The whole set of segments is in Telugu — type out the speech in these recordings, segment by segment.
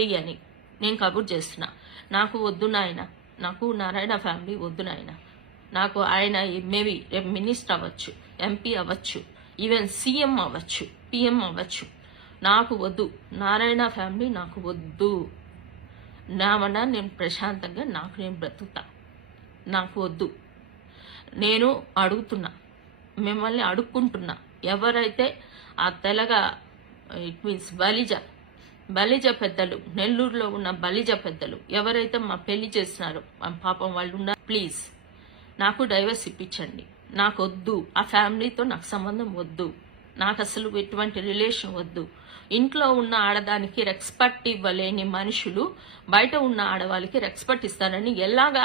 రండి అని నేను కబుర్ చేస్తున్నా. నాకు వద్దు నాయన, నాకు నారాయణ ఫ్యామిలీ వద్దు నాయన. నాకు ఆయన మేబీ రేపు మినిస్టర్ అవ్వచ్చు, ఎంపీ అవ్వచ్చు, ఈవెన్ సీఎం అవ్వచ్చు, పిఎం అవ్వచ్చు. నాకు వద్దు, నారాయణ ఫ్యామిలీ నాకు వద్దు. నామన్నా నేను ప్రశాంతంగా నేను బ్రతుకుతా. నాకు వద్దు. నేను అడుగుతున్నా, మిమ్మల్ని అడుక్కుంటున్నా. ఎవరైతే ఆ తెలగా ఇట్ మీన్స్ బలిజ పెద్దలు, నెల్లూరులో ఉన్న బలిజ పెద్దలు ఎవరైతే మా పెళ్లి చేస్తున్నారో పాపం వాళ్ళు ఉన్నారు, ప్లీజ్ నాకు డైవర్స్ ఇప్పించండి. నాకు వద్దు, ఆ ఫ్యామిలీతో నాకు సంబంధం వద్దు, నాకు అసలు ఎటువంటి రిలేషన్ వద్దు. ఇంట్లో ఉన్న ఆడదానికి రెస్పెక్ట్ ఇవ్వలేని మనుషులు బయట ఉన్న ఆడవాళ్ళకి రెస్పెక్ట్ ఇస్తారని ఎలాగ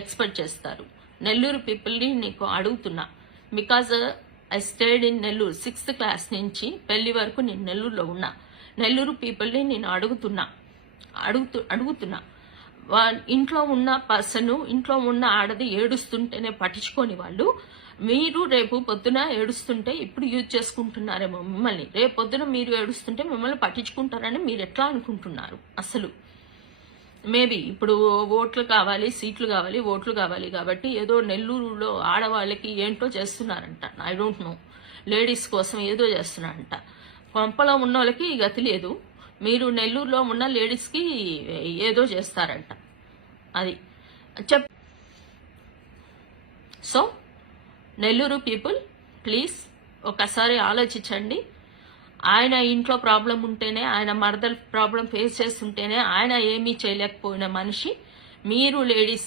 ఎక్స్పెక్ట్ చేస్తారు? నెల్లూరు పీపుల్ని నీకు అడుగుతున్నా. Because I stayed in Nellore 6th class నుంచి పెళ్లి వరకు నేను నెల్లూరులో ఉన్నా. నెల్లూరు పీపుల్ని నేను అడుగుతున్నా. ఇంట్లో ఉన్న పర్సన్, ఇంట్లో ఉన్న ఆడది ఏడుస్తుంటేనే పట్టించుకోని వాళ్ళు, మీరు రేపు పొద్దున ఏడుస్తుంటే ఇప్పుడు యూజ్ చేసుకుంటున్నారేమో మిమ్మల్ని. రేపు పొద్దున మీరు ఏడుస్తుంటే మిమ్మల్ని పట్టించుకుంటారని మీరు ఎట్లా అనుకుంటున్నారు? అసలు మేబీ ఇప్పుడు ఓట్లు కావాలి, సీట్లు కావాలి, ఓట్లు కావాలి కాబట్టి ఏదో నెల్లూరులో ఆడవాళ్ళకి ఏంటో చేస్తున్నారంట. ఐ డోంట్ నో, లేడీస్ కోసం ఏదో చేస్తున్నారంట. కొంపలో ఉన్న వాళ్ళకి గతి లేదు, మీరు నెల్లూరులో ఉన్న లేడీస్కి ఏదో చేస్తారంట. అది సో నెల్లూరు పీపుల్ ప్లీజ్ ఒకసారి ఆలోచించండి. ఆయన ఇంట్లో ప్రాబ్లం ఉంటేనే, ఆయన మరదల ప్రాబ్లం ఫేస్ చేస్తుంటేనే ఆయన ఏమీ చేయలేకపోయిన మనిషి. మీరు లేడీస్